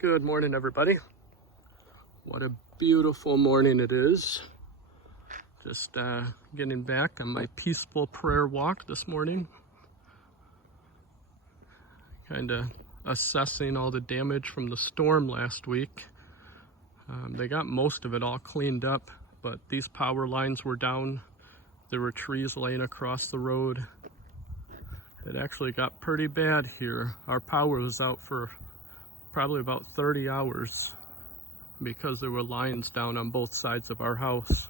Good morning, everybody. What a beautiful morning it is. Just getting back on my peaceful prayer walk this morning. Kind of assessing all the damage from the storm last week. They got most of it all cleaned up, but these power lines were down. There were trees laying across the road. It actually got pretty bad here. Our power was out for probably about 30 hours because there were lines down on both sides of our house.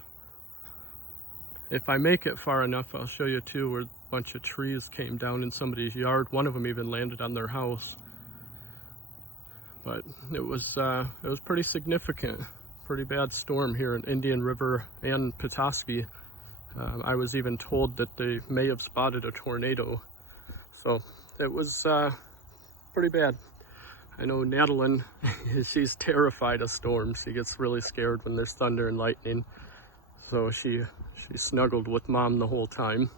If I make it far enough, I'll show you too where a bunch of trees came down in somebody's yard. One of them even landed on their house. But it was pretty significant. Pretty bad storm here in Indian River and Petoskey. I was even told that they may have spotted a tornado. So it was pretty bad. I know Madeline, she's terrified of storms. She gets really scared when there's thunder and lightning. So she snuggled with Mom the whole time.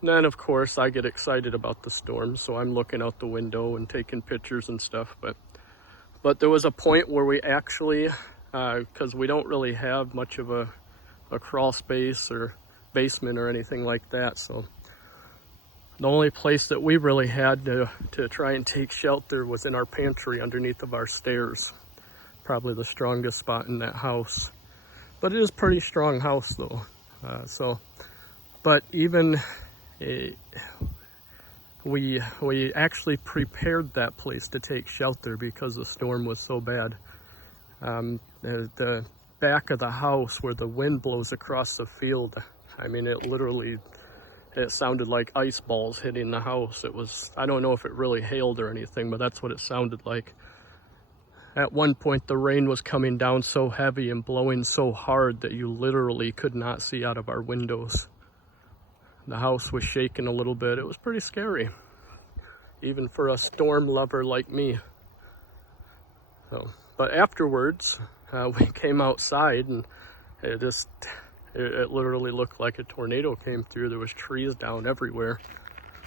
And then, of course, I get excited about the storm, so I'm looking out the window and taking pictures and stuff. But there was a point where we actually, because we don't really have much of a crawl space or basement or anything like that, so the only place that we really had to try and take shelter was in our pantry underneath of our stairs. Probably the strongest spot in that house. But it is a pretty strong house though. But even we actually prepared that place to take shelter because the storm was so bad. The back of the house where the wind blows across the field, I mean, it sounded like ice balls hitting the house. I don't know if it really hailed or anything, but that's what it sounded like. At one point, the rain was coming down so heavy and blowing so hard that you literally could not see out of our windows. The house was shaking a little bit. It was pretty scary, even for a storm lover like me. But afterwards, we came outside and it literally looked like a tornado came through. There was trees down everywhere.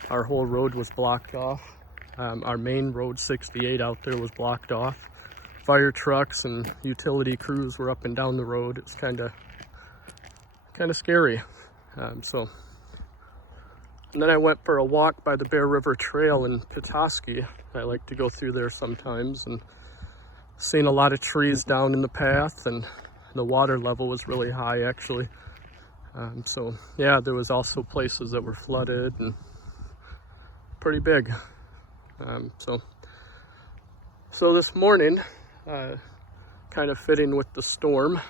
Our whole road was blocked off. Our main road 68 out there was blocked off. Fire trucks and utility crews were up and down the road. It's kind of scary. And then I went for a walk by the Bear River Trail in Petoskey. I like to go through there sometimes, and seen a lot of trees down in the path, and the water level was really high actually. Yeah, there was also places that were flooded and pretty big. So this morning, kind of fitting with the storm,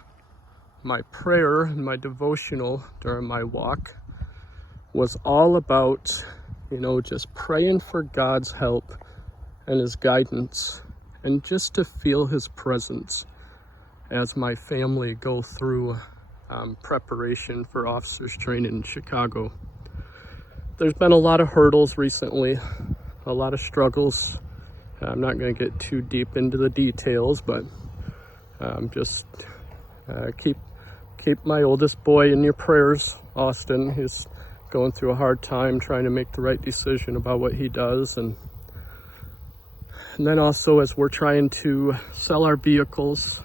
my prayer and my devotional during my walk was all about, just praying for God's help and His guidance, and just to feel His presence as my family go through preparation for officers training in Chicago. There's been a lot of hurdles recently, a lot of struggles. I'm not going to get too deep into the details, but just keep my oldest boy in your prayers, Austin. He's going through a hard time trying to make the right decision about what he does, and then also as we're trying to sell our vehicles,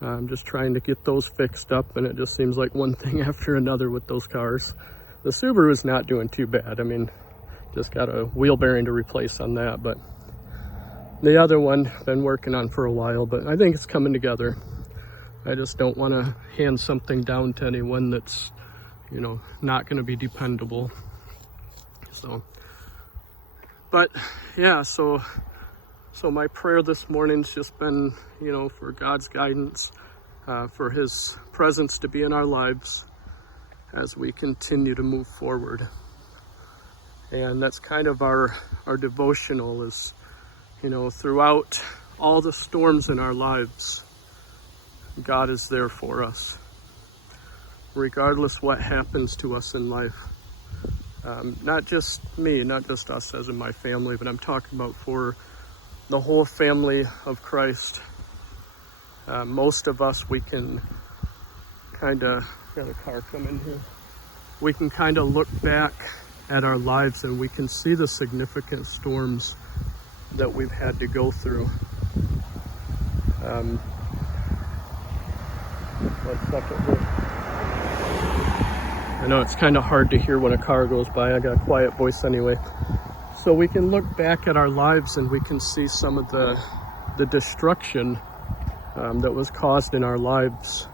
I'm just trying to get those fixed up, and it just seems like one thing after another with those cars. The Subaru is not doing too bad. I mean, just got a wheel bearing to replace on that, but the other one, been working on for a while, but I think it's coming together. I just don't want to hand something down to anyone that's, not going to be dependable. But yeah, so my prayer this morning's just been, for God's guidance, for His presence to be in our lives as we continue to move forward. And that's kind of our devotional is, throughout all the storms in our lives, God is there for us, regardless what happens to us in life. Not just me, not just us as in my family, but I'm talking about for the whole family of Christ. Most of us, we can got a car coming here. We can kind of look back at our lives and we can see the significant storms that we've had to go through. One second here. I know it's kind of hard to hear when a car goes by. I got a quiet voice anyway. So we can look back at our lives and we can see some of the destruction that was caused in our lives,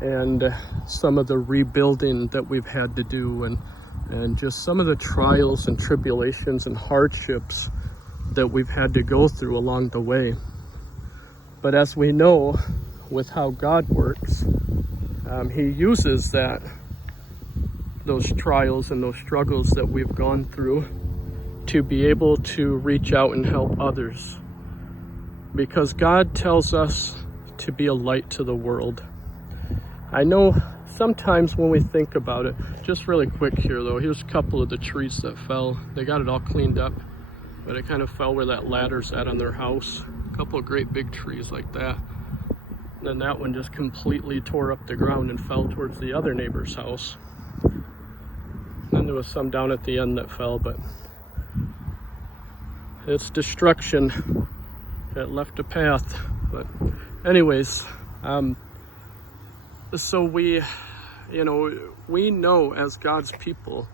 and some of the rebuilding that we've had to do, and just some of the trials and tribulations and hardships that we've had to go through along the way. But as we know, with how God works, He uses those trials and those struggles that we've gone through to be able to reach out and help others. Because God tells us to be a light to the world. I know sometimes when we think about it, just really quick here though, here's a couple of the trees that fell. They got it all cleaned up, but it kind of fell where that ladder's at on their house. A couple of great big trees like that. And then that one just completely tore up the ground and fell towards the other neighbor's house. Then there was some down at the end that fell, but it's destruction. It left a path. But anyways, so we know as God's people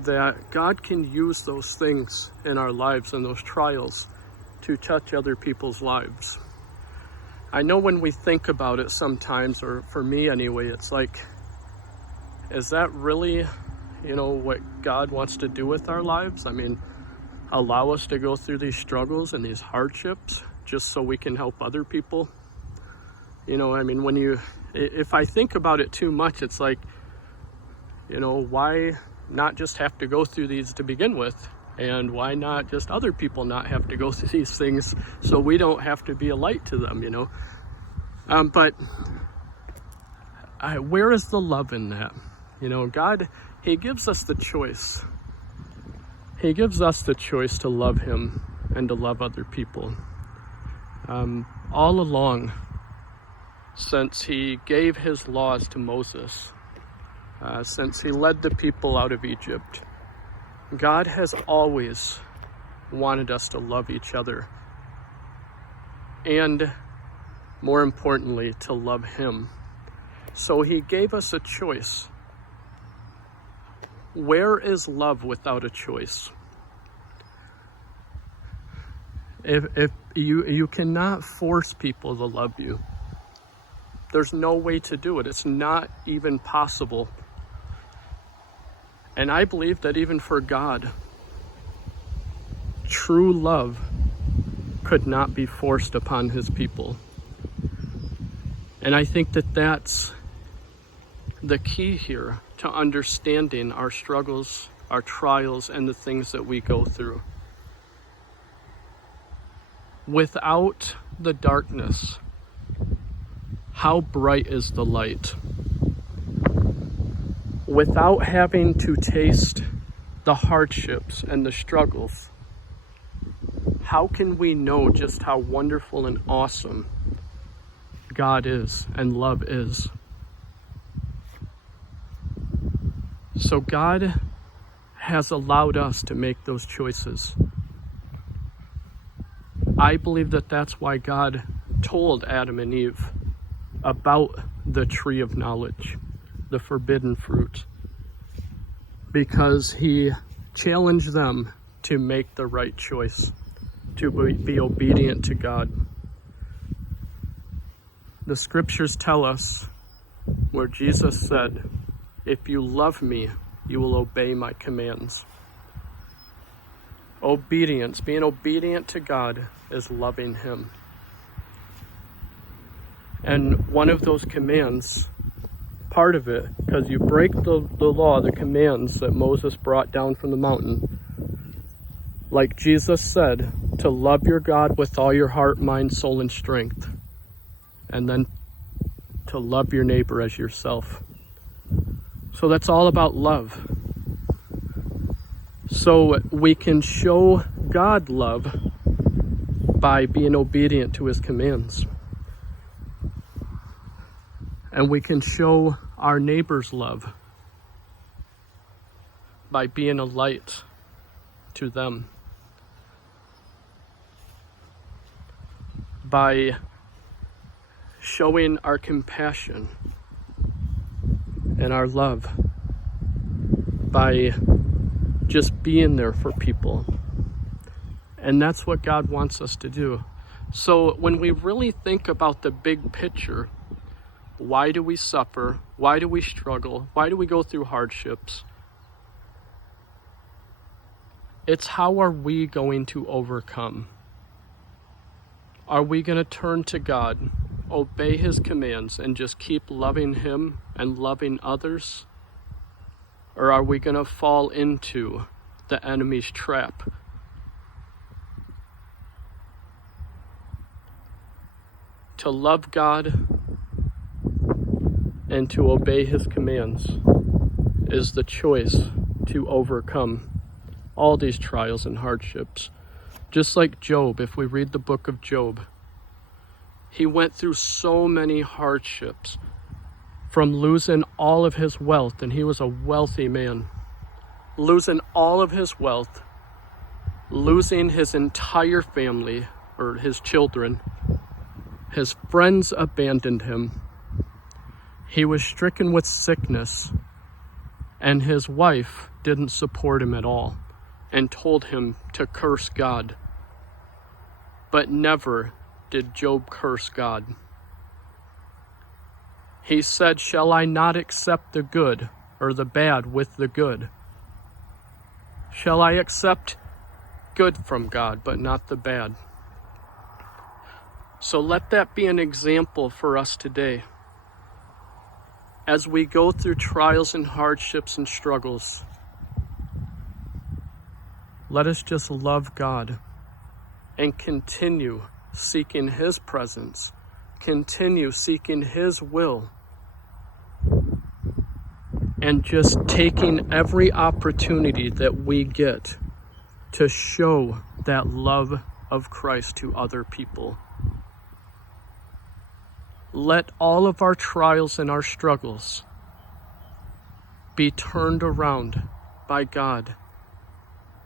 that God can use those things in our lives and those trials to touch other people's lives. I know when we think about it sometimes, or for me anyway, it's like, is that really, what God wants to do with our lives? I mean, allow us to go through these struggles and these hardships just so we can help other people? If I think about it too much, it's like, why not just have to go through these to begin with? And why not just other people not have to go through these things so we don't have to be a light to them, But where is the love in that? God, He gives us the choice. He gives us the choice to love Him and to love other people. All along, since He gave His laws to Moses, since He led the people out of Egypt, God has always wanted us to love each other, and more importantly, to love Him. So He gave us a choice. Where is love without a choice? If you cannot force people to love you, there's no way to do it. It's not even possible. And I believe that even for God, true love could not be forced upon His people. And I think that that's the key here to understanding our struggles, our trials, and the things that we go through. Without the darkness, how bright is the light? Without having to taste the hardships and the struggles, how can we know just how wonderful and awesome God is and love is? So God has allowed us to make those choices. I believe that that's why God told Adam and Eve about the tree of knowledge, the forbidden fruit, because He challenged them to make the right choice, to be obedient to God. The scriptures tell us where Jesus said, "If you love me, you will obey my commands." Obedience, being obedient to God, is loving Him. And one of those commands, part of it, because you break the law, the commands that Moses brought down from the mountain, like Jesus said, to love your God with all your heart, mind, soul, and strength, and then to love your neighbor as yourself. So that's all about love. So we can show God love by being obedient to His commands. And we can show our neighbors love by being a light to them. by showing our compassion and our love, by just being there for people. And that's what God wants us to do. So when we really think about the big picture, why do we suffer? Why do we struggle? Why do we go through hardships? It's how are we going to overcome? Are we going to turn to God, obey His commands, and just keep loving Him and loving others? Or are we going to fall into the enemy's trap? To love God and to obey His commands is the choice to overcome all these trials and hardships. Just like Job, if we read the book of Job, he went through so many hardships, from losing all of his wealth, and he was a wealthy man, losing all of his wealth, losing his entire family, or his children. His friends abandoned him. He was stricken with sickness, and his wife didn't support him at all and told him to curse God. But never did Job curse God. He said, "Shall I not accept the good or the bad with the good? Shall I accept good from God, but not the bad?" So let that be an example for us today. As we go through trials and hardships and struggles, let us just love God and continue seeking His presence, continue seeking His will, and just taking every opportunity that we get to show that love of Christ to other people. Let all of our trials and our struggles be turned around by God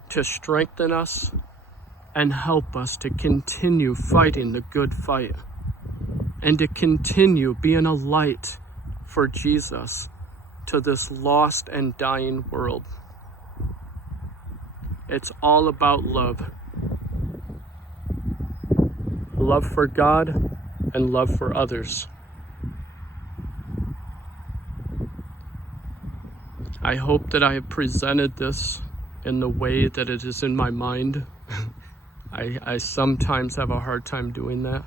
to strengthen us and help us to continue fighting the good fight and to continue being a light for Jesus to this lost and dying world. It's all about love. Love for God and love for others. I hope that I have presented this in the way that it is in my mind. I sometimes have a hard time doing that.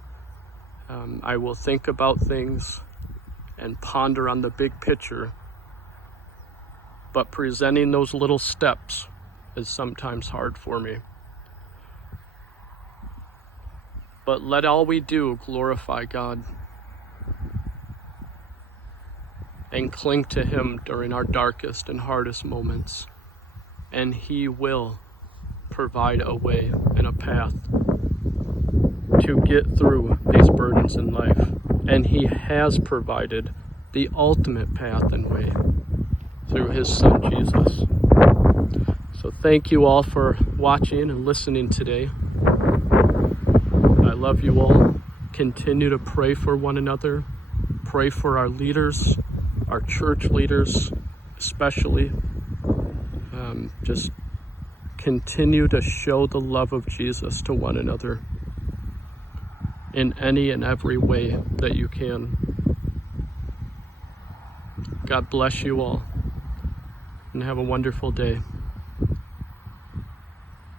I will think about things and ponder on the big picture, but presenting those little steps is sometimes hard for me. But let all we do glorify God and cling to Him during our darkest and hardest moments, and He will provide a way and a path to get through these burdens in life. And He has provided the ultimate path and way through His Son, Jesus. So thank you all for watching and listening today. I love you all. Continue to pray for one another. Pray for our leaders, our church leaders especially. Just continue to show the love of Jesus to one another in any and every way that you can. God bless you all, and have a wonderful day.